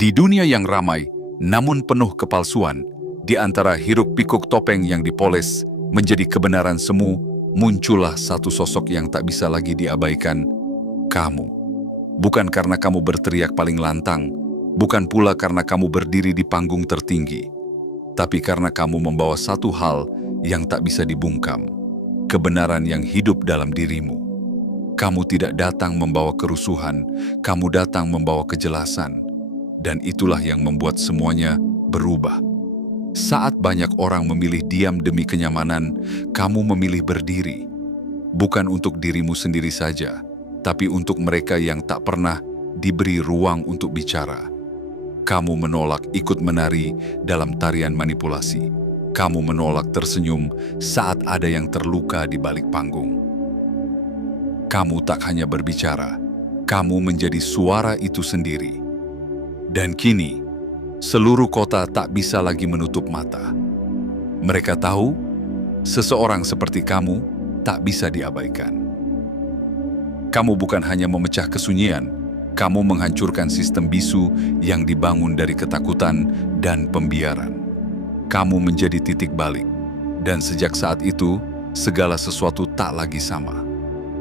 Di dunia yang ramai, namun penuh kepalsuan, di antara hiruk-pikuk topeng yang dipoles menjadi kebenaran semu, muncullah satu sosok yang tak bisa lagi diabaikan, kamu. Bukan karena kamu berteriak paling lantang, bukan pula karena kamu berdiri di panggung tertinggi, tapi karena kamu membawa satu hal yang tak bisa dibungkam, kebenaran yang hidup dalam dirimu. Kamu tidak datang membawa kerusuhan, kamu datang membawa kejelasan. Dan itulah yang membuat semuanya berubah. Saat banyak orang memilih diam demi kenyamanan, kamu memilih berdiri. Bukan untuk dirimu sendiri saja, tapi untuk mereka yang tak pernah diberi ruang untuk bicara. Kamu menolak ikut menari dalam tarian manipulasi. Kamu menolak tersenyum saat ada yang terluka di balik panggung. Kamu tak hanya berbicara, kamu menjadi suara itu sendiri. Dan kini, seluruh kota tak bisa lagi menutup mata. Mereka tahu, seseorang seperti kamu tak bisa diabaikan. Kamu bukan hanya memecah kesunyian, kamu menghancurkan sistem bisu yang dibangun dari ketakutan dan pembiaran. Kamu menjadi titik balik, dan sejak saat itu, segala sesuatu tak lagi sama.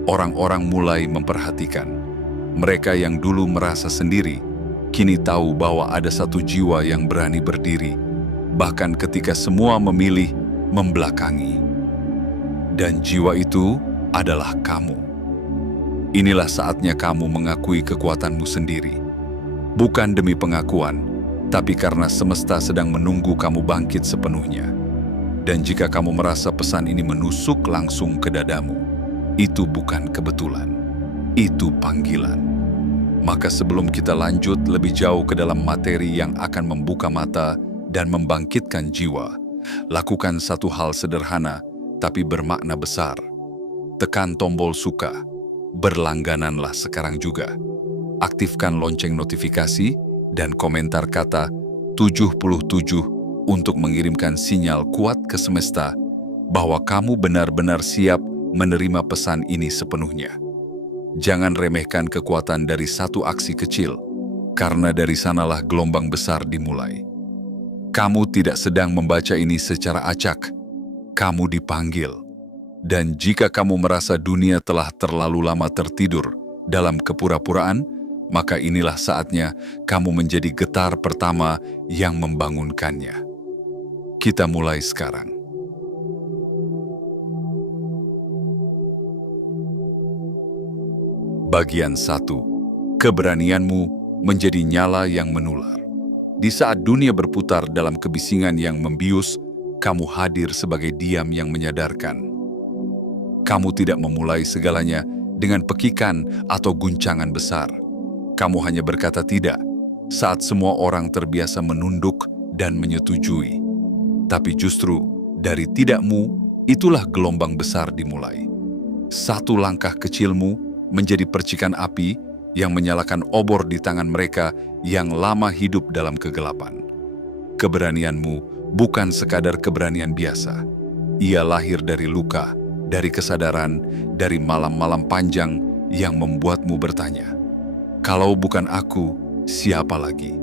Orang-orang mulai memperhatikan. Mereka yang dulu merasa sendiri, kini tahu bahwa ada satu jiwa yang berani berdiri, bahkan ketika semua memilih membelakangi. Dan jiwa itu adalah kamu. Inilah saatnya kamu mengakui kekuatanmu sendiri. Bukan demi pengakuan, tapi karena semesta sedang menunggu kamu bangkit sepenuhnya. Dan jika kamu merasa pesan ini menusuk langsung ke dadamu, itu bukan kebetulan, itu panggilan. Maka sebelum kita lanjut lebih jauh ke dalam materi yang akan membuka mata dan membangkitkan jiwa, lakukan satu hal sederhana tapi bermakna besar. Tekan tombol suka, berlanggananlah sekarang juga. Aktifkan lonceng notifikasi dan komentar kata 77 untuk mengirimkan sinyal kuat ke semesta bahwa kamu benar-benar siap menerima pesan ini sepenuhnya. Jangan remehkan kekuatan dari satu aksi kecil, karena dari sanalah gelombang besar dimulai. Kamu tidak sedang membaca ini secara acak, kamu dipanggil. Dan jika kamu merasa dunia telah terlalu lama tertidur dalam kepura-puraan, maka inilah saatnya kamu menjadi getar pertama yang membangunkannya. Kita mulai sekarang. Bagian 1. Keberanianmu menjadi nyala yang menular. Di saat dunia berputar dalam kebisingan yang membius, kamu hadir sebagai diam yang menyadarkan. Kamu tidak memulai segalanya dengan pekikan atau guncangan besar. Kamu hanya berkata tidak saat semua orang terbiasa menunduk dan menyetujui. Tapi justru dari tidakmu, itulah gelombang besar dimulai. Satu langkah kecilmu menjadi percikan api yang menyalakan obor di tangan mereka yang lama hidup dalam kegelapan. Keberanianmu bukan sekadar keberanian biasa. Ia lahir dari luka, dari kesadaran, dari malam-malam panjang yang membuatmu bertanya, "Kalau bukan aku, siapa lagi?"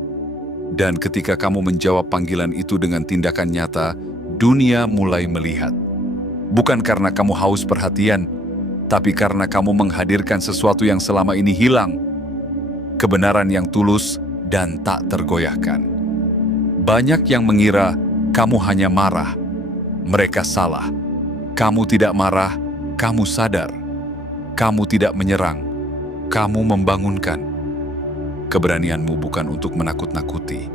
Dan ketika kamu menjawab panggilan itu dengan tindakan nyata, dunia mulai melihat. Bukan karena kamu haus perhatian, tapi karena kamu menghadirkan sesuatu yang selama ini hilang. Kebenaran yang tulus dan tak tergoyahkan. Banyak yang mengira kamu hanya marah. Mereka salah. Kamu tidak marah, kamu sadar. Kamu tidak menyerang, kamu membangunkan. Keberanianmu bukan untuk menakut-nakuti,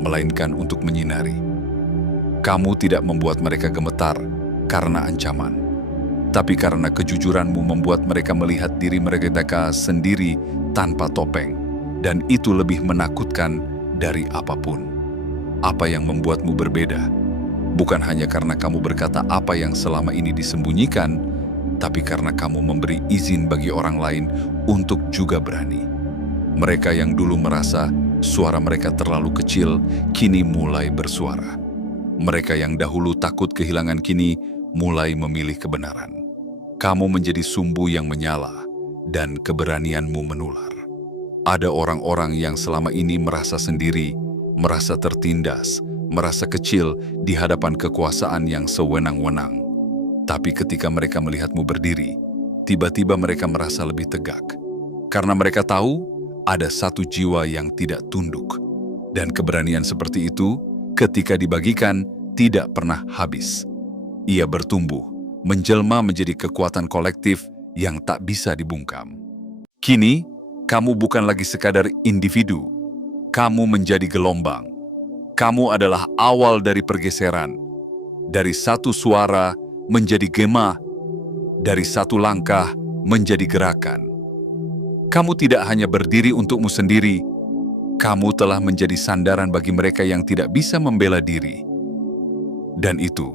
melainkan untuk menyinari. Kamu tidak membuat mereka gemetar karena ancaman, tapi karena kejujuranmu membuat mereka melihat diri mereka sendiri tanpa topeng, dan itu lebih menakutkan dari apapun. Apa yang membuatmu berbeda? Bukan hanya karena kamu berkata apa yang selama ini disembunyikan, tapi karena kamu memberi izin bagi orang lain untuk juga berani. Mereka yang dulu merasa suara mereka terlalu kecil, kini mulai bersuara. Mereka yang dahulu takut kehilangan kini mulai memilih kebenaran. Kamu menjadi sumbu yang menyala, dan keberanianmu menular. Ada orang-orang yang selama ini merasa sendiri, merasa tertindas, merasa kecil di hadapan kekuasaan yang sewenang-wenang. Tapi ketika mereka melihatmu berdiri, tiba-tiba mereka merasa lebih tegak. Karena mereka tahu ada satu jiwa yang tidak tunduk. Dan keberanian seperti itu, ketika dibagikan, tidak pernah habis. Ia bertumbuh, menjelma menjadi kekuatan kolektif yang tak bisa dibungkam. Kini, kamu bukan lagi sekadar individu. Kamu menjadi gelombang. Kamu adalah awal dari pergeseran. Dari satu suara menjadi gema. Dari satu langkah menjadi gerakan. Kamu tidak hanya berdiri untukmu sendiri. Kamu telah menjadi sandaran bagi mereka yang tidak bisa membela diri. Dan itu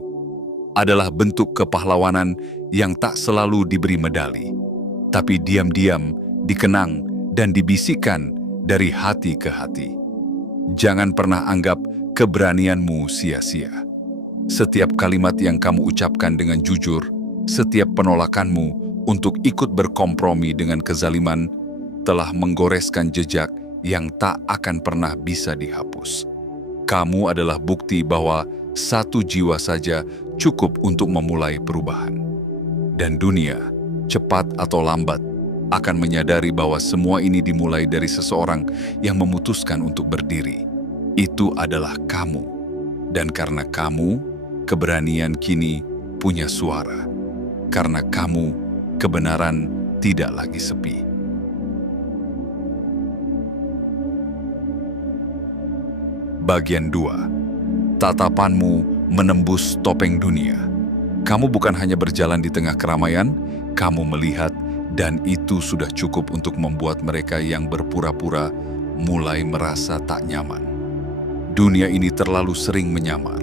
adalah bentuk kepahlawanan yang tak selalu diberi medali, tapi diam-diam dikenang dan dibisikkan dari hati ke hati. Jangan pernah anggap keberanianmu sia-sia. Setiap kalimat yang kamu ucapkan dengan jujur, setiap penolakanmu untuk ikut berkompromi dengan kezaliman telah menggoreskan jejak yang tak akan pernah bisa dihapus. Kamu adalah bukti bahwa satu jiwa saja cukup untuk memulai perubahan. Dan dunia, cepat atau lambat, akan menyadari bahwa semua ini dimulai dari seseorang yang memutuskan untuk berdiri. Itu adalah kamu. Dan karena kamu, keberanian kini punya suara. Karena kamu, kebenaran tidak lagi sepi. Bagian 2. Tatapanmu menembus topeng dunia. Kamu bukan hanya berjalan di tengah keramaian, kamu melihat, dan itu sudah cukup untuk membuat mereka yang berpura-pura mulai merasa tak nyaman. Dunia ini terlalu sering menyamar.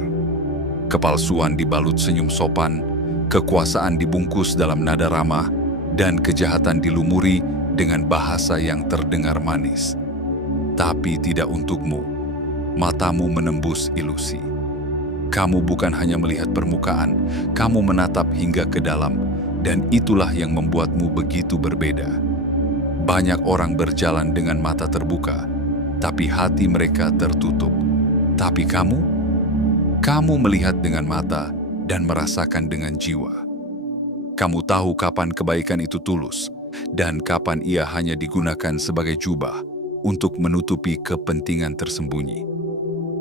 Kepalsuan dibalut senyum sopan, kekuasaan dibungkus dalam nada ramah, dan kejahatan dilumuri dengan bahasa yang terdengar manis. Tapi tidak untukmu. Matamu menembus ilusi. Kamu bukan hanya melihat permukaan, kamu menatap hingga ke dalam, dan itulah yang membuatmu begitu berbeda. Banyak orang berjalan dengan mata terbuka, tapi hati mereka tertutup. Tapi kamu melihat dengan mata dan merasakan dengan jiwa. Kamu tahu kapan kebaikan itu tulus, dan kapan ia hanya digunakan sebagai jubah untuk menutupi kepentingan tersembunyi.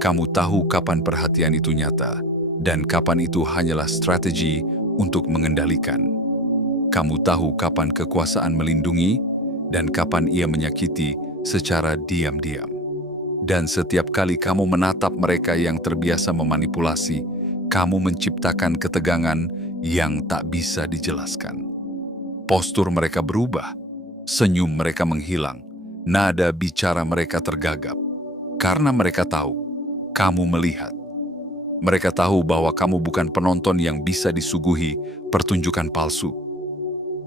Kamu tahu kapan perhatian itu nyata, dan kapan itu hanyalah strategi untuk mengendalikan. Kamu tahu kapan kekuasaan melindungi, dan kapan ia menyakiti secara diam-diam. Dan setiap kali kamu menatap mereka yang terbiasa memanipulasi, kamu menciptakan ketegangan yang tak bisa dijelaskan. Postur mereka berubah, senyum mereka menghilang, nada bicara mereka tergagap. Karena mereka tahu, kamu melihat. Mereka tahu bahwa kamu bukan penonton yang bisa disuguhi pertunjukan palsu.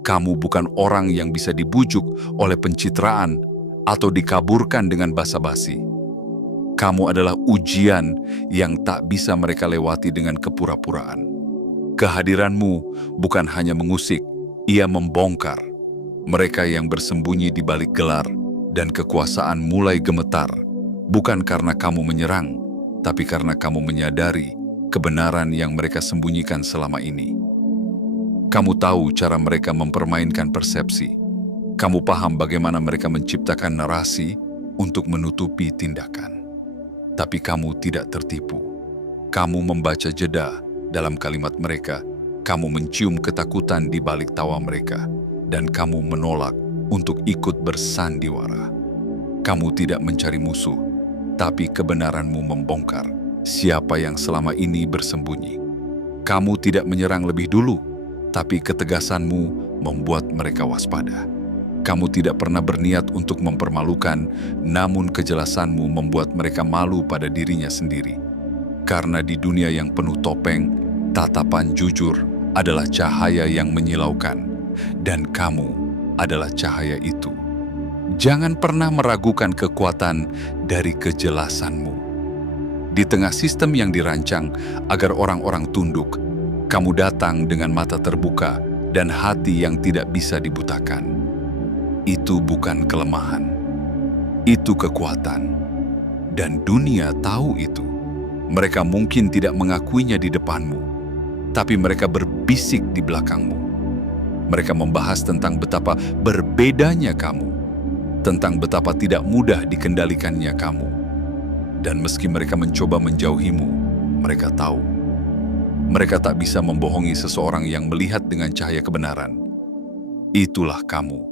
Kamu bukan orang yang bisa dibujuk oleh pencitraan atau dikaburkan dengan basa-basi. Kamu adalah ujian yang tak bisa mereka lewati dengan kepura-puraan. Kehadiranmu bukan hanya mengusik, ia membongkar. Mereka yang bersembunyi di balik gelar dan kekuasaan mulai gemetar, bukan karena kamu menyerang, tapi karena kamu menyadari kebenaran yang mereka sembunyikan selama ini. Kamu tahu cara mereka mempermainkan persepsi. Kamu paham bagaimana mereka menciptakan narasi untuk menutupi tindakan. Tapi kamu tidak tertipu. Kamu membaca jeda dalam kalimat mereka. Kamu mencium ketakutan di balik tawa mereka. Dan kamu menolak untuk ikut bersandiwara. Kamu tidak mencari musuh, tapi kebenaranmu membongkar siapa yang selama ini bersembunyi. Kamu tidak menyerang lebih dulu, tapi ketegasanmu membuat mereka waspada. Kamu tidak pernah berniat untuk mempermalukan, namun kejelasanmu membuat mereka malu pada dirinya sendiri. Karena di dunia yang penuh topeng, tatapan jujur adalah cahaya yang menyilaukan, dan kamu adalah cahaya itu. Jangan pernah meragukan kekuatan dari kejelasanmu. Di tengah sistem yang dirancang agar orang-orang tunduk, kamu datang dengan mata terbuka dan hati yang tidak bisa dibutakan. Itu bukan kelemahan. Itu kekuatan. Dan dunia tahu itu. Mereka mungkin tidak mengakuinya di depanmu, tapi mereka berbisik di belakangmu. Mereka membahas tentang betapa berbedanya kamu, tentang betapa tidak mudah dikendalikannya kamu. Dan meski mereka mencoba menjauhimu, mereka tahu. Mereka tak bisa membohongi seseorang yang melihat dengan cahaya kebenaran. Itulah kamu,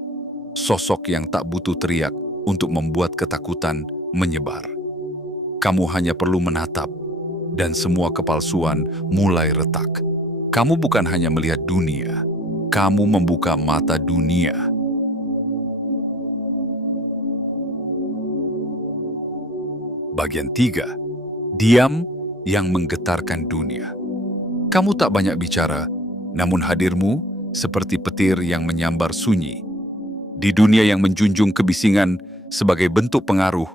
sosok yang tak butuh teriak untuk membuat ketakutan menyebar. Kamu hanya perlu menatap, dan semua kepalsuan mulai retak. Kamu bukan hanya melihat dunia, kamu membuka mata dunia. Bagian 3. Diam yang menggetarkan dunia. Kamu tak banyak bicara, namun hadirmu seperti petir yang menyambar sunyi. Di dunia yang menjunjung kebisingan sebagai bentuk pengaruh,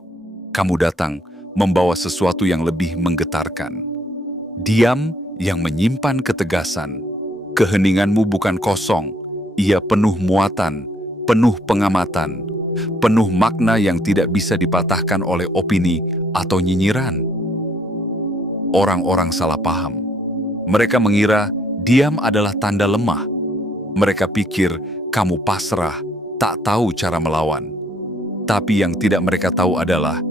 kamu datang membawa sesuatu yang lebih menggetarkan. Diam yang menyimpan ketegasan. Keheninganmu bukan kosong, ia penuh muatan, penuh pengamatan, penuh makna yang tidak bisa dipatahkan oleh opini atau nyinyiran. Orang-orang salah paham. Mereka mengira diam adalah tanda lemah. Mereka pikir kamu pasrah, tak tahu cara melawan. Tapi yang tidak mereka tahu adalah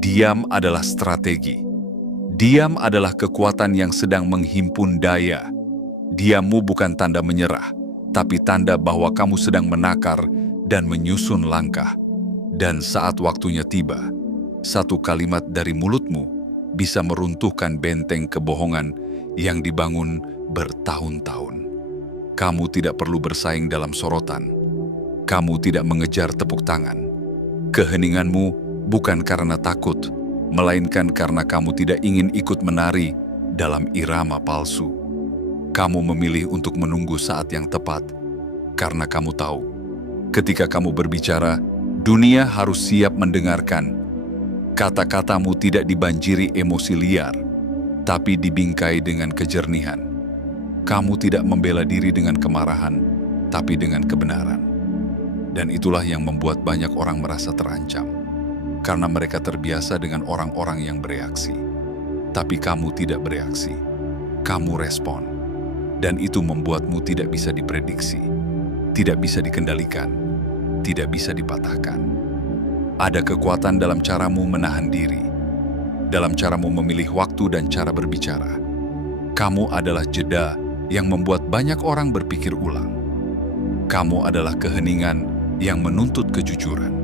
diam adalah strategi. Diam adalah kekuatan yang sedang menghimpun daya. Diammu bukan tanda menyerah, tapi tanda bahwa kamu sedang menakar dan menyusun langkah. Dan saat waktunya tiba, satu kalimat dari mulutmu bisa meruntuhkan benteng kebohongan yang dibangun bertahun-tahun. Kamu tidak perlu bersaing dalam sorotan. Kamu tidak mengejar tepuk tangan. Keheninganmu bukan karena takut, melainkan karena kamu tidak ingin ikut menari dalam irama palsu. Kamu memilih untuk menunggu saat yang tepat, karena kamu tahu, ketika kamu berbicara, dunia harus siap mendengarkan. Kata-katamu tidak dibanjiri emosi liar, tapi dibingkai dengan kejernihan. Kamu tidak membela diri dengan kemarahan, tapi dengan kebenaran. Dan itulah yang membuat banyak orang merasa terancam. Karena mereka terbiasa dengan orang-orang yang bereaksi. Tapi kamu tidak bereaksi. Kamu respon. Dan itu membuatmu tidak bisa diprediksi, tidak bisa dikendalikan, tidak bisa dipatahkan. Ada kekuatan dalam caramu menahan diri, dalam caramu memilih waktu dan cara berbicara. Kamu adalah jeda yang membuat banyak orang berpikir ulang. Kamu adalah keheningan yang menuntut kejujuran.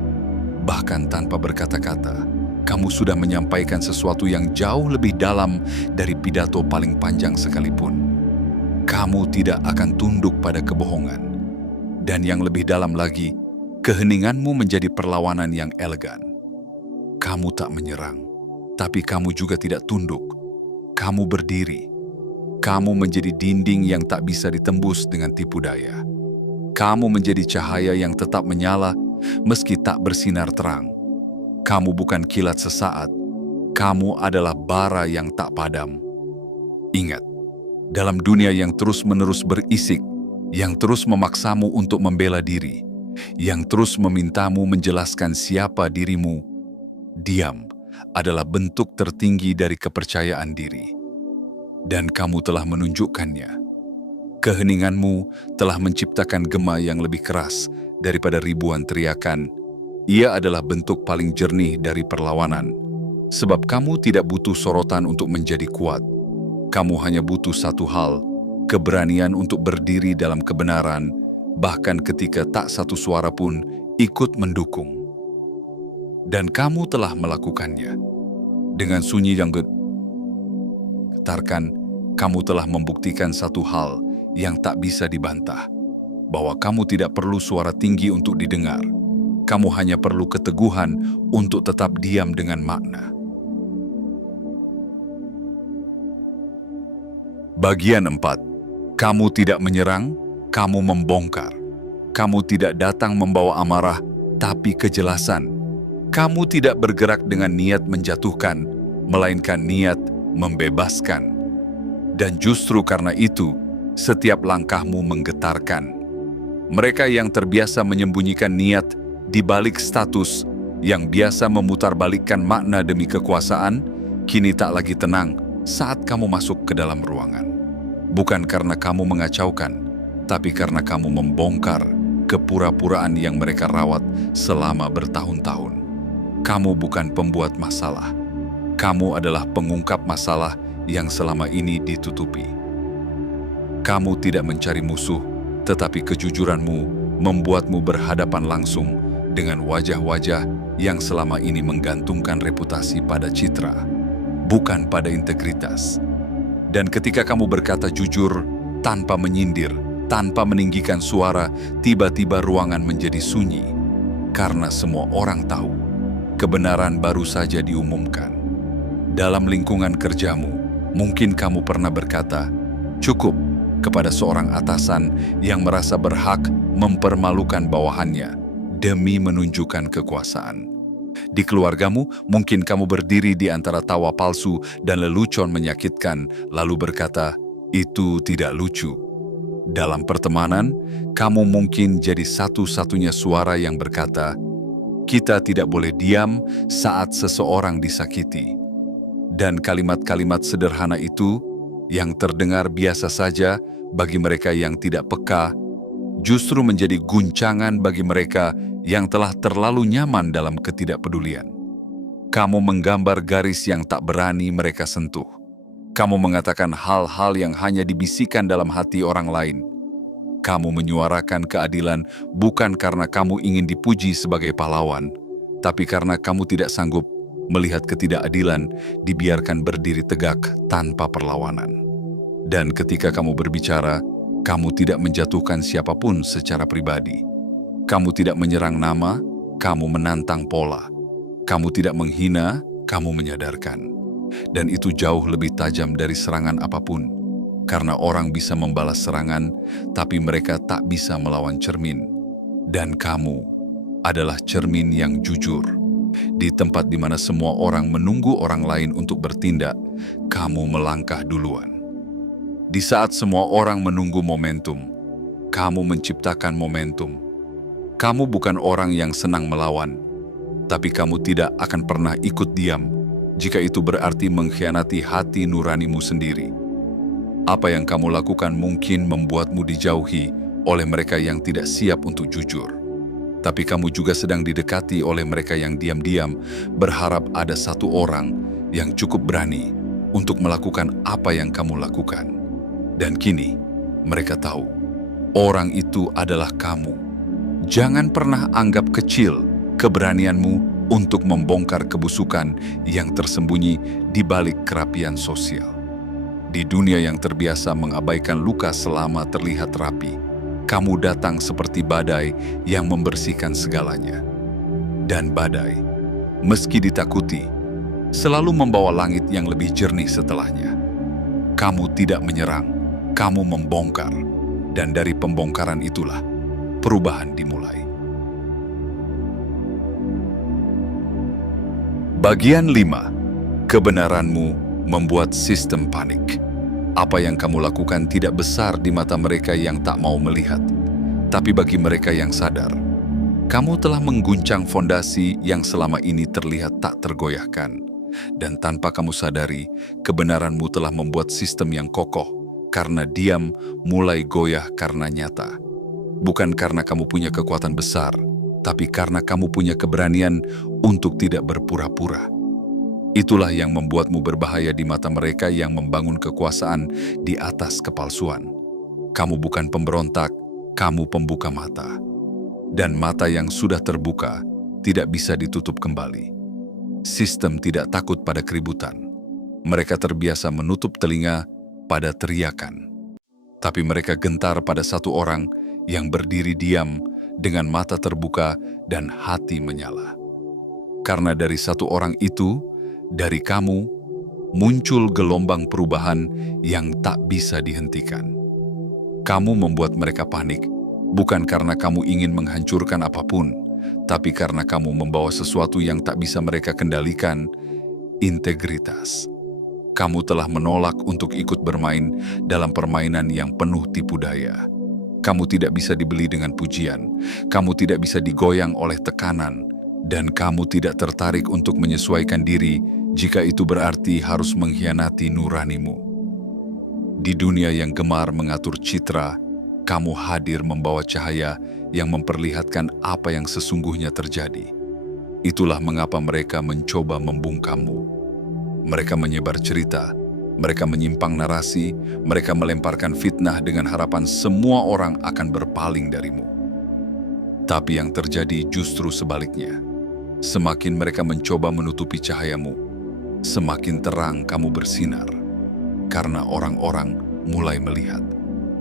Bahkan tanpa berkata-kata, kamu sudah menyampaikan sesuatu yang jauh lebih dalam dari pidato paling panjang sekalipun. Kamu tidak akan tunduk pada kebohongan. Dan yang lebih dalam lagi, keheninganmu menjadi perlawanan yang elegan. Kamu tak menyerang, tapi kamu juga tidak tunduk. Kamu berdiri. Kamu menjadi dinding yang tak bisa ditembus dengan tipu daya. Kamu menjadi cahaya yang tetap menyala meski tak bersinar terang. Kamu bukan kilat sesaat, kamu adalah bara yang tak padam. Ingat, dalam dunia yang terus-menerus berisik, yang terus memaksamu untuk membela diri, yang terus memintamu menjelaskan siapa dirimu, diam adalah bentuk tertinggi dari kepercayaan diri. Dan kamu telah menunjukkannya. Keheninganmu telah menciptakan gema yang lebih keras daripada ribuan teriakan. Ia adalah bentuk paling jernih dari perlawanan. Sebab kamu tidak butuh sorotan untuk menjadi kuat. Kamu hanya butuh satu hal, keberanian untuk berdiri dalam kebenaran, bahkan ketika tak satu suara pun ikut mendukung. Dan kamu telah melakukannya. Dengan sunyi yang getarkan, kamu telah membuktikan satu hal yang tak bisa dibantah, bahwa kamu tidak perlu suara tinggi untuk didengar. Kamu hanya perlu keteguhan untuk tetap diam dengan makna. Bagian 4. Kamu tidak menyerang, kamu membongkar. Kamu tidak datang membawa amarah, tapi kejelasan. Kamu tidak bergerak dengan niat menjatuhkan, melainkan niat membebaskan. Dan justru karena itu, setiap langkahmu menggetarkan. Mereka yang terbiasa menyembunyikan niat di balik status yang biasa memutarbalikkan makna demi kekuasaan, kini tak lagi tenang saat kamu masuk ke dalam ruangan. Bukan karena kamu mengacaukan, tapi karena kamu membongkar kepura-puraan yang mereka rawat selama bertahun-tahun. Kamu bukan pembuat masalah. Kamu adalah pengungkap masalah yang selama ini ditutupi. Kamu tidak mencari musuh, tetapi kejujuranmu membuatmu berhadapan langsung dengan wajah-wajah yang selama ini menggantungkan reputasi pada citra, bukan pada integritas. Dan ketika kamu berkata jujur, tanpa menyindir, tanpa meninggikan suara, tiba-tiba ruangan menjadi sunyi. Karena semua orang tahu, kebenaran baru saja diumumkan. Dalam lingkungan kerjamu, mungkin kamu pernah berkata, "Cukup," kepada seorang atasan yang merasa berhak mempermalukan bawahannya demi menunjukkan kekuasaan. Di keluargamu, mungkin kamu berdiri di antara tawa palsu dan lelucon menyakitkan, lalu berkata, "Itu tidak lucu." Dalam pertemanan, kamu mungkin jadi satu-satunya suara yang berkata, "Kita tidak boleh diam saat seseorang disakiti." Dan kalimat-kalimat sederhana itu, yang terdengar biasa saja bagi mereka yang tidak peka, justru menjadi guncangan bagi mereka yang telah terlalu nyaman dalam ketidakpedulian. Kamu menggambar garis yang tak berani mereka sentuh. Kamu mengatakan hal-hal yang hanya dibisikkan dalam hati orang lain. Kamu menyuarakan keadilan bukan karena kamu ingin dipuji sebagai pahlawan, tapi karena kamu tidak sanggup melihat ketidakadilan dibiarkan berdiri tegak tanpa perlawanan. Dan ketika kamu berbicara, kamu tidak menjatuhkan siapapun secara pribadi. Kamu tidak menyerang nama, kamu menantang pola. Kamu tidak menghina, kamu menyadarkan. Dan itu jauh lebih tajam dari serangan apapun. Karena orang bisa membalas serangan, tapi mereka tak bisa melawan cermin. Dan kamu adalah cermin yang jujur. Di tempat di mana semua orang menunggu orang lain untuk bertindak, kamu melangkah duluan. Di saat semua orang menunggu momentum, kamu menciptakan momentum. Kamu bukan orang yang senang melawan, tapi kamu tidak akan pernah ikut diam jika itu berarti mengkhianati hati nuranimu sendiri. Apa yang kamu lakukan mungkin membuatmu dijauhi oleh mereka yang tidak siap untuk jujur. Tapi kamu juga sedang didekati oleh mereka yang diam-diam berharap ada satu orang yang cukup berani untuk melakukan apa yang kamu lakukan. Dan kini, mereka tahu, orang itu adalah kamu. Jangan pernah anggap kecil keberanianmu untuk membongkar kebusukan yang tersembunyi di balik kerapian sosial. Di dunia yang terbiasa mengabaikan luka selama terlihat rapi, kamu datang seperti badai yang membersihkan segalanya. Dan badai, meski ditakuti, selalu membawa langit yang lebih jernih setelahnya. Kamu tidak menyerang, kamu membongkar. Dan dari pembongkaran itulah, perubahan dimulai. Bagian 5. Kebenaranmu membuat sistem panik. Apa yang kamu lakukan tidak besar di mata mereka yang tak mau melihat. Tapi bagi mereka yang sadar, kamu telah mengguncang fondasi yang selama ini terlihat tak tergoyahkan. Dan tanpa kamu sadari, kebenaranmu telah membuat sistem yang kokoh karena diam mulai goyah karena nyata. Bukan karena kamu punya kekuatan besar, tapi karena kamu punya keberanian untuk tidak berpura-pura. Itulah yang membuatmu berbahaya di mata mereka yang membangun kekuasaan di atas kepalsuan. Kamu bukan pemberontak, kamu pembuka mata. Dan mata yang sudah terbuka tidak bisa ditutup kembali. Sistem tidak takut pada keributan. Mereka terbiasa menutup telinga pada teriakan. Tapi mereka gentar pada satu orang yang berdiri diam dengan mata terbuka dan hati menyala. Karena dari satu orang itu, dari kamu, muncul gelombang perubahan yang tak bisa dihentikan. Kamu membuat mereka panik, bukan karena kamu ingin menghancurkan apapun, tapi karena kamu membawa sesuatu yang tak bisa mereka kendalikan, integritas. Kamu telah menolak untuk ikut bermain dalam permainan yang penuh tipu daya. Kamu tidak bisa dibeli dengan pujian, kamu tidak bisa digoyang oleh tekanan, Dan kamu tidak tertarik untuk menyesuaikan diri jika itu berarti harus mengkhianati nuranimu. Di dunia yang gemar mengatur citra, kamu hadir membawa cahaya yang memperlihatkan apa yang sesungguhnya terjadi. Itulah mengapa mereka mencoba membungkammu. Mereka menyebar cerita, mereka menyimpang narasi, mereka melemparkan fitnah dengan harapan semua orang akan berpaling darimu. Tapi yang terjadi justru sebaliknya. Semakin mereka mencoba menutupi cahayamu, semakin terang kamu bersinar. Karena orang-orang mulai melihat.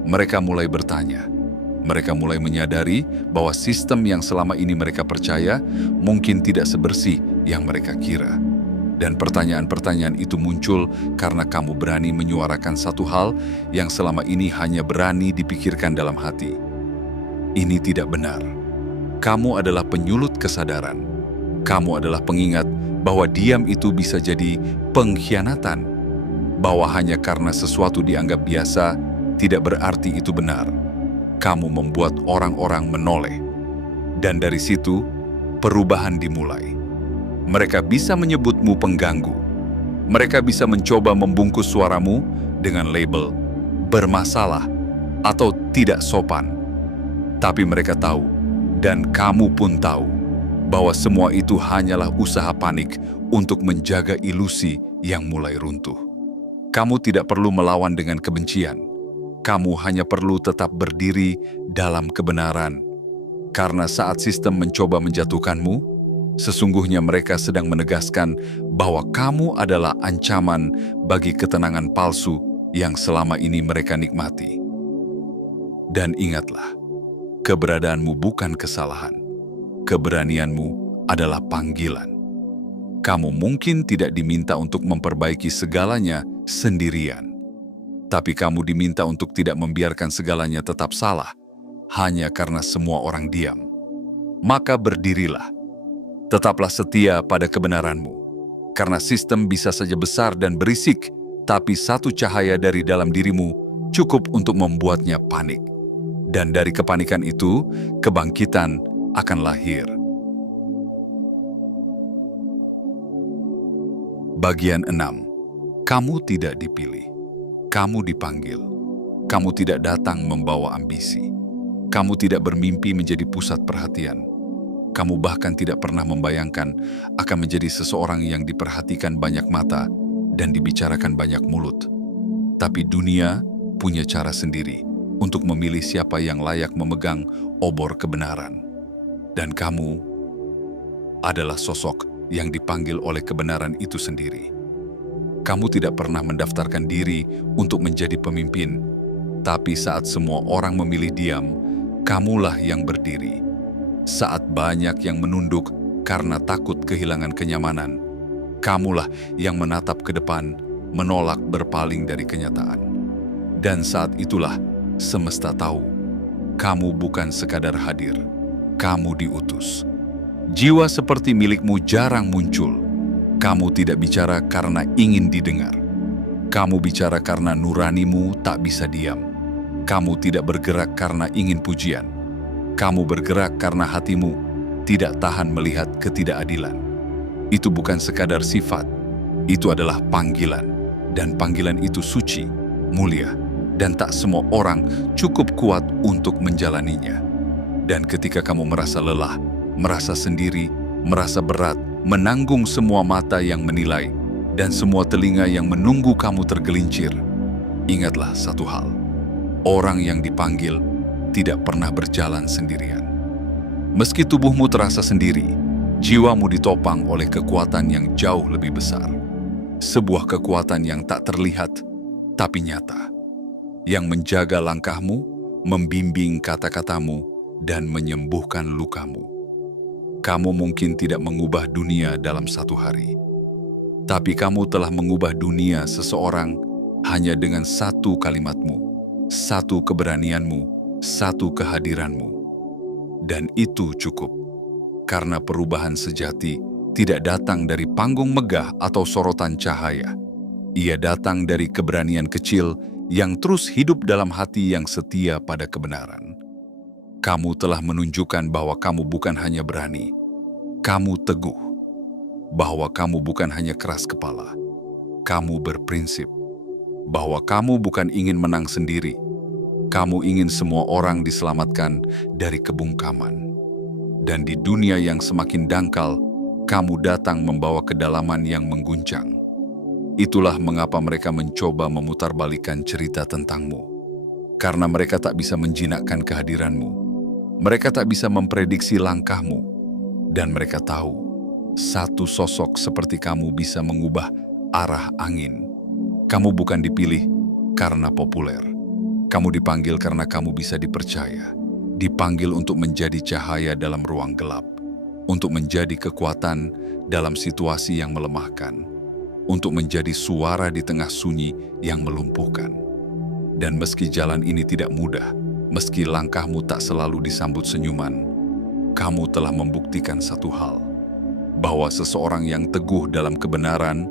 Mereka mulai bertanya. Mereka mulai menyadari bahwa sistem yang selama ini mereka percaya mungkin tidak sebersih yang mereka kira. Dan pertanyaan-pertanyaan itu muncul karena kamu berani menyuarakan satu hal yang selama ini hanya berani dipikirkan dalam hati. Ini tidak benar. Kamu adalah penyulut kesadaran. Kamu adalah pengingat bahwa diam itu bisa jadi pengkhianatan. Bahwa hanya karena sesuatu dianggap biasa, tidak berarti itu benar. Kamu membuat orang-orang menoleh. Dan dari situ, perubahan dimulai. Mereka bisa menyebutmu pengganggu. Mereka bisa mencoba membungkus suaramu dengan label bermasalah atau tidak sopan. Tapi mereka tahu, dan kamu pun tahu, bahwa semua itu hanyalah usaha panik untuk menjaga ilusi yang mulai runtuh. Kamu tidak perlu melawan dengan kebencian. Kamu hanya perlu tetap berdiri dalam kebenaran. Karena saat sistem mencoba menjatuhkanmu, sesungguhnya mereka sedang menegaskan bahwa kamu adalah ancaman bagi ketenangan palsu yang selama ini mereka nikmati. Dan ingatlah, keberadaanmu bukan kesalahan. Keberanianmu adalah panggilan. Kamu mungkin tidak diminta untuk memperbaiki segalanya sendirian. Tapi kamu diminta untuk tidak membiarkan segalanya tetap salah, hanya karena semua orang diam. Maka berdirilah. Tetaplah setia pada kebenaranmu. Karena sistem bisa saja besar dan berisik, tapi satu cahaya dari dalam dirimu cukup untuk membuatnya panik. Dan dari kepanikan itu, kebangkitan akan lahir. Bagian 6. Kamu tidak dipilih. Kamu dipanggil. Kamu tidak datang membawa ambisi. Kamu tidak bermimpi menjadi pusat perhatian. Kamu bahkan tidak pernah membayangkan akan menjadi seseorang yang diperhatikan banyak mata dan dibicarakan banyak mulut. Tapi dunia punya cara sendiri untuk memilih siapa yang layak memegang obor kebenaran. Dan kamu adalah sosok yang dipanggil oleh kebenaran itu sendiri. Kamu tidak pernah mendaftarkan diri untuk menjadi pemimpin, tapi saat semua orang memilih diam, kamulah yang berdiri. Saat banyak yang menunduk karena takut kehilangan kenyamanan, kamulah yang menatap ke depan, menolak berpaling dari kenyataan. Dan saat itulah semesta tahu, kamu bukan sekadar hadir. Kamu diutus. Jiwa seperti milikmu jarang muncul. Kamu tidak bicara karena ingin didengar. Kamu bicara karena nuranimu tak bisa diam. Kamu tidak bergerak karena ingin pujian. Kamu bergerak karena hatimu tidak tahan melihat ketidakadilan. Itu bukan sekadar sifat. Itu adalah panggilan. Dan panggilan itu suci, mulia, dan tak semua orang cukup kuat untuk menjalaninya. Dan ketika kamu merasa lelah, merasa sendiri, merasa berat, menanggung semua mata yang menilai, dan semua telinga yang menunggu kamu tergelincir, ingatlah satu hal. Orang yang dipanggil tidak pernah berjalan sendirian. Meski tubuhmu terasa sendiri, jiwamu ditopang oleh kekuatan yang jauh lebih besar. Sebuah kekuatan yang tak terlihat, tapi nyata. Yang menjaga langkahmu, membimbing kata-katamu, dan menyembuhkan lukamu. Kamu mungkin tidak mengubah dunia dalam satu hari. Tapi kamu telah mengubah dunia seseorang hanya dengan satu kalimatmu, satu keberanianmu, satu kehadiranmu. Dan itu cukup. Karena perubahan sejati tidak datang dari panggung megah atau sorotan cahaya. Ia datang dari keberanian kecil yang terus hidup dalam hati yang setia pada kebenaran. Kamu telah menunjukkan bahwa kamu bukan hanya berani. Kamu teguh bahwa kamu bukan hanya keras kepala. Kamu berprinsip bahwa kamu bukan ingin menang sendiri. Kamu ingin semua orang diselamatkan dari kebungkaman. Dan di dunia yang semakin dangkal, kamu datang membawa kedalaman yang mengguncang. Itulah mengapa mereka mencoba memutarbalikkan cerita tentangmu. Karena mereka tak bisa menjinakkan kehadiranmu. Mereka tak bisa memprediksi langkahmu. Dan mereka tahu, satu sosok seperti kamu bisa mengubah arah angin. Kamu bukan dipilih karena populer. Kamu dipanggil karena kamu bisa dipercaya. Dipanggil untuk menjadi cahaya dalam ruang gelap. Untuk menjadi kekuatan dalam situasi yang melemahkan. Untuk menjadi suara di tengah sunyi yang melumpuhkan. Dan meski jalan ini tidak mudah, meski langkahmu tak selalu disambut senyuman, kamu telah membuktikan satu hal, bahwa seseorang yang teguh dalam kebenaran,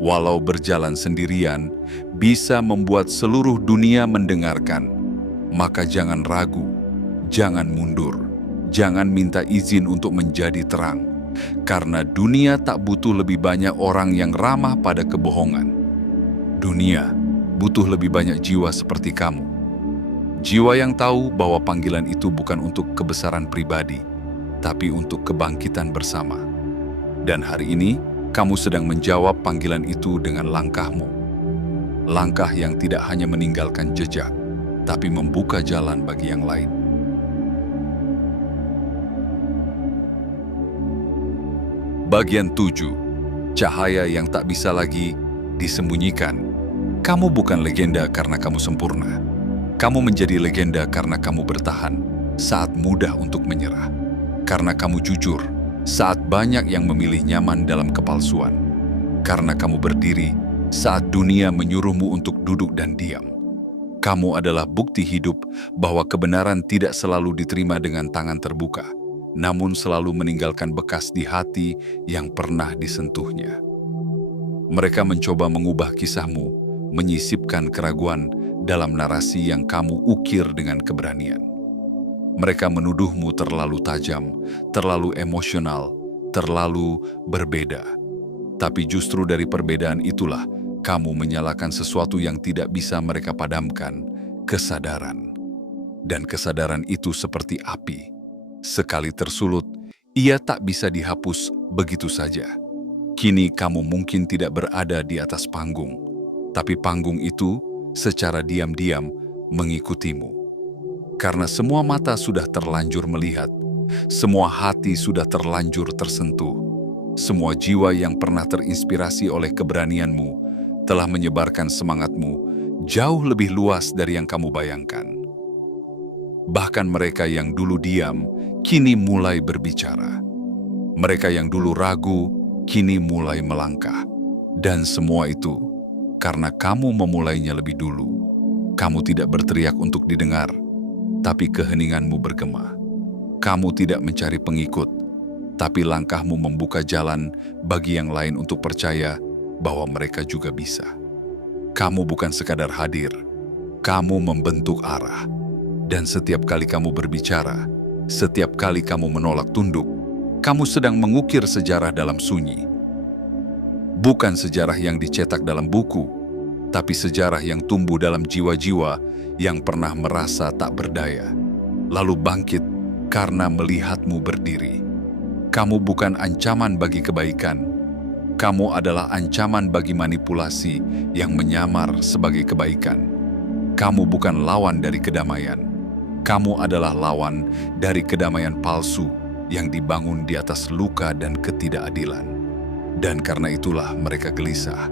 walau berjalan sendirian, bisa membuat seluruh dunia mendengarkan. Maka jangan ragu, jangan mundur, jangan minta izin untuk menjadi terang, karena dunia tak butuh lebih banyak orang yang ramah pada kebohongan. Dunia butuh lebih banyak jiwa seperti kamu. Jiwa yang tahu bahwa panggilan itu bukan untuk kebesaran pribadi, tapi untuk kebangkitan bersama. Dan hari ini, kamu sedang menjawab panggilan itu dengan langkahmu. Langkah yang tidak hanya meninggalkan jejak, tapi membuka jalan bagi yang lain. Bagian 7. Cahaya yang tak bisa lagi disembunyikan. Kamu bukan legenda karena kamu sempurna. Kamu menjadi legenda karena kamu bertahan saat mudah untuk menyerah. Karena kamu jujur saat banyak yang memilih nyaman dalam kepalsuan. Karena kamu berdiri saat dunia menyuruhmu untuk duduk dan diam. Kamu adalah bukti hidup bahwa kebenaran tidak selalu diterima dengan tangan terbuka, namun selalu meninggalkan bekas di hati yang pernah disentuhnya. Mereka mencoba mengubah kisahmu, menyisipkan keraguan dalam narasi yang kamu ukir dengan keberanian. Mereka menuduhmu terlalu tajam, terlalu emosional, terlalu berbeda. Tapi justru dari perbedaan itulah kamu menyalakan sesuatu yang tidak bisa mereka padamkan, kesadaran. Dan kesadaran itu seperti api. Sekali tersulut, ia tak bisa dihapus begitu saja. Kini kamu mungkin tidak berada di atas panggung, tapi panggung itu secara diam-diam mengikutimu. Karena semua mata sudah terlanjur melihat, semua hati sudah terlanjur tersentuh, semua jiwa yang pernah terinspirasi oleh keberanianmu telah menyebarkan semangatmu jauh lebih luas dari yang kamu bayangkan. Bahkan mereka yang dulu diam, kini mulai berbicara. Mereka yang dulu ragu, kini mulai melangkah. Dan semua itu karena kamu memulainya lebih dulu. Kamu tidak berteriak untuk didengar, tapi keheninganmu bergema. Kamu tidak mencari pengikut, tapi langkahmu membuka jalan bagi yang lain untuk percaya bahwa mereka juga bisa. Kamu bukan sekadar hadir, kamu membentuk arah. Dan setiap kali kamu berbicara, setiap kali kamu menolak tunduk, kamu sedang mengukir sejarah dalam sunyi. Bukan sejarah yang dicetak dalam buku, tapi sejarah yang tumbuh dalam jiwa-jiwa yang pernah merasa tak berdaya, lalu bangkit karena melihatmu berdiri. Kamu bukan ancaman bagi kebaikan, kamu adalah ancaman bagi manipulasi yang menyamar sebagai kebaikan. Kamu bukan lawan dari kedamaian, kamu adalah lawan dari kedamaian palsu yang dibangun di atas luka dan ketidakadilan. Dan karena itulah mereka gelisah.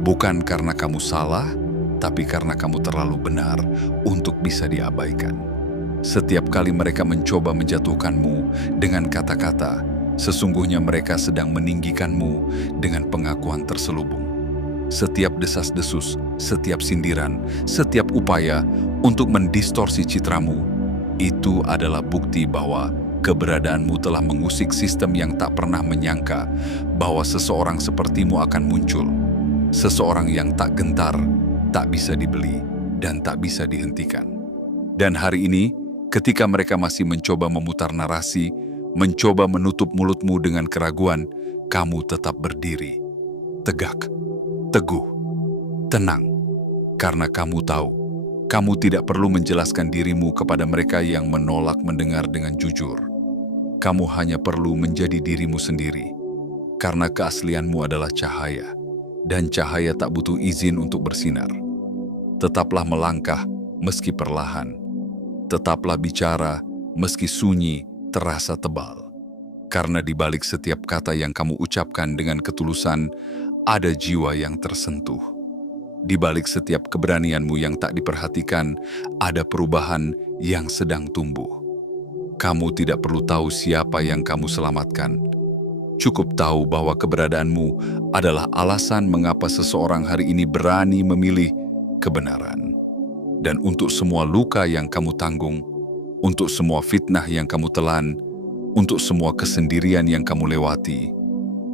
Bukan karena kamu salah, tapi karena kamu terlalu benar untuk bisa diabaikan. Setiap kali mereka mencoba menjatuhkanmu dengan kata-kata, sesungguhnya mereka sedang meninggikanmu dengan pengakuan terselubung. Setiap desas-desus, setiap sindiran, setiap upaya untuk mendistorsi citramu, itu adalah bukti bahwa keberadaanmu telah mengusik sistem yang tak pernah menyangka bahwa seseorang sepertimu akan muncul. Seseorang yang tak gentar, tak bisa dibeli, dan tak bisa dihentikan. Dan hari ini, ketika mereka masih mencoba memutar narasi, mencoba menutup mulutmu dengan keraguan, kamu tetap berdiri, tegak, teguh, tenang, karena kamu tahu, kamu tidak perlu menjelaskan dirimu kepada mereka yang menolak mendengar dengan jujur. Kamu hanya perlu menjadi dirimu sendiri, karena keaslianmu adalah cahaya, dan cahaya tak butuh izin untuk bersinar. Tetaplah melangkah meski perlahan, tetaplah bicara meski sunyi terasa tebal. Karena di balik setiap kata yang kamu ucapkan dengan ketulusan, ada jiwa yang tersentuh. Di balik setiap keberanianmu yang tak diperhatikan, ada perubahan yang sedang tumbuh. Kamu tidak perlu tahu siapa yang kamu selamatkan. Cukup tahu bahwa keberadaanmu adalah alasan mengapa seseorang hari ini berani memilih kebenaran. Dan untuk semua luka yang kamu tanggung, untuk semua fitnah yang kamu telan, untuk semua kesendirian yang kamu lewati,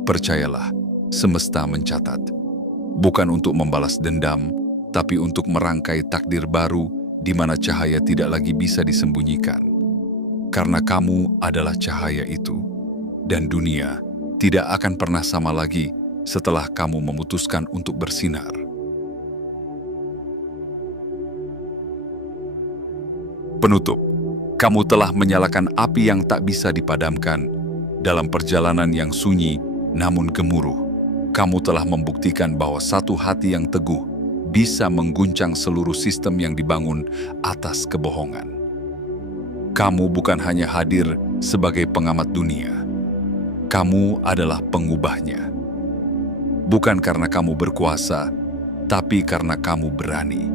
percayalah, semesta mencatat. Bukan untuk membalas dendam, tapi untuk merangkai takdir baru di mana cahaya tidak lagi bisa disembunyikan. Karena kamu adalah cahaya itu, dan dunia tidak akan pernah sama lagi setelah kamu memutuskan untuk bersinar. Penutup, kamu telah menyalakan api yang tak bisa dipadamkan. Dalam perjalanan yang sunyi namun gemuruh, kamu telah membuktikan bahwa satu hati yang teguh bisa mengguncang seluruh sistem yang dibangun atas kebohongan. Kamu bukan hanya hadir sebagai pengamat dunia. Kamu adalah pengubahnya. Bukan karena kamu berkuasa, tapi karena kamu berani.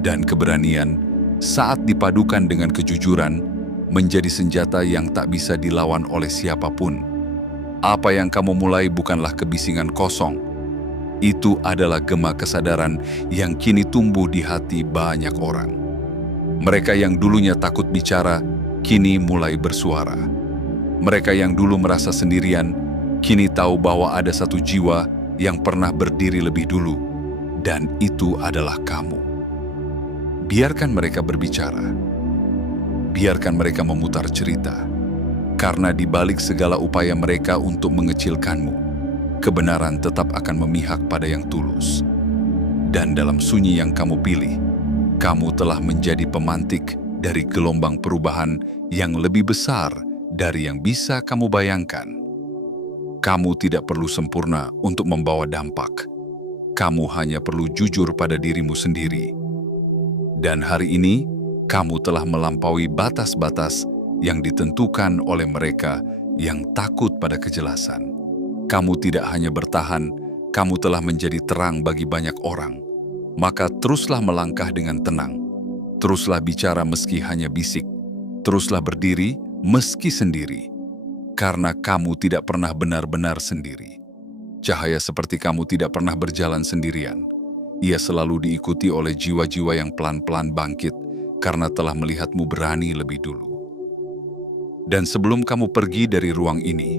Dan keberanian, saat dipadukan dengan kejujuran, menjadi senjata yang tak bisa dilawan oleh siapapun. Apa yang kamu mulai bukanlah kebisingan kosong. Itu adalah gema kesadaran yang kini tumbuh di hati banyak orang. Mereka yang dulunya takut bicara, kini mulai bersuara. Mereka yang dulu merasa sendirian, kini tahu bahwa ada satu jiwa yang pernah berdiri lebih dulu, dan itu adalah kamu. Biarkan mereka berbicara. Biarkan mereka memutar cerita. Karena di balik segala upaya mereka untuk mengecilkanmu, kebenaran tetap akan memihak pada yang tulus. Dan dalam sunyi yang kamu pilih, kamu telah menjadi pemantik dari gelombang perubahan yang lebih besar dari yang bisa kamu bayangkan. Kamu tidak perlu sempurna untuk membawa dampak. Kamu hanya perlu jujur pada dirimu sendiri. Dan hari ini, kamu telah melampaui batas-batas yang ditentukan oleh mereka yang takut pada kejelasan. Kamu tidak hanya bertahan, kamu telah menjadi terang bagi banyak orang. Maka teruslah melangkah dengan tenang. Teruslah bicara meski hanya bisik. Teruslah berdiri meski sendiri. Karena kamu tidak pernah benar-benar sendiri. Cahaya seperti kamu tidak pernah berjalan sendirian. Ia selalu diikuti oleh jiwa-jiwa yang pelan-pelan bangkit karena telah melihatmu berani lebih dulu. Dan sebelum kamu pergi dari ruang ini,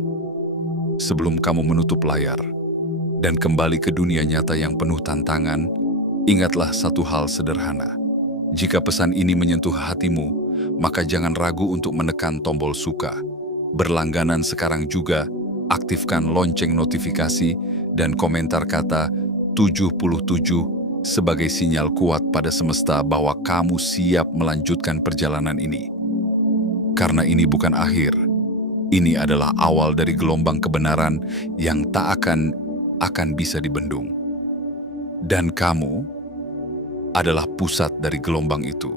sebelum kamu menutup layar dan kembali ke dunia nyata yang penuh tantangan, ingatlah satu hal sederhana. Jika pesan ini menyentuh hatimu, maka jangan ragu untuk menekan tombol suka. Berlangganan sekarang juga, aktifkan lonceng notifikasi dan komentar kata 77 sebagai sinyal kuat pada semesta bahwa kamu siap melanjutkan perjalanan ini. Karena ini bukan akhir, ini adalah awal dari gelombang kebenaran yang tak akan bisa dibendung. Dan kamu adalah pusat dari gelombang itu.